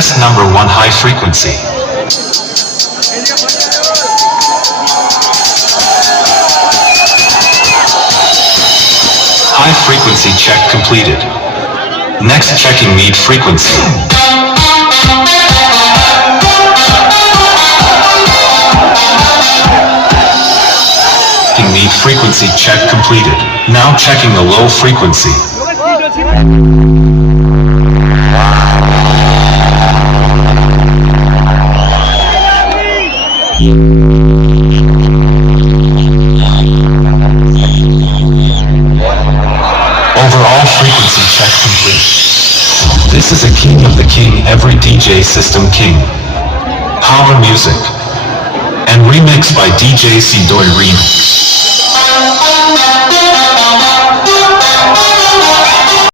Test number 1 high frequency. High frequency check completed. Next checking mid frequency. Mid frequency check completed. Now checking the low frequency. Overall frequency check complete. This is a king of the king, every DJ system king. Power music. And remix by DJ C. Doy Remix.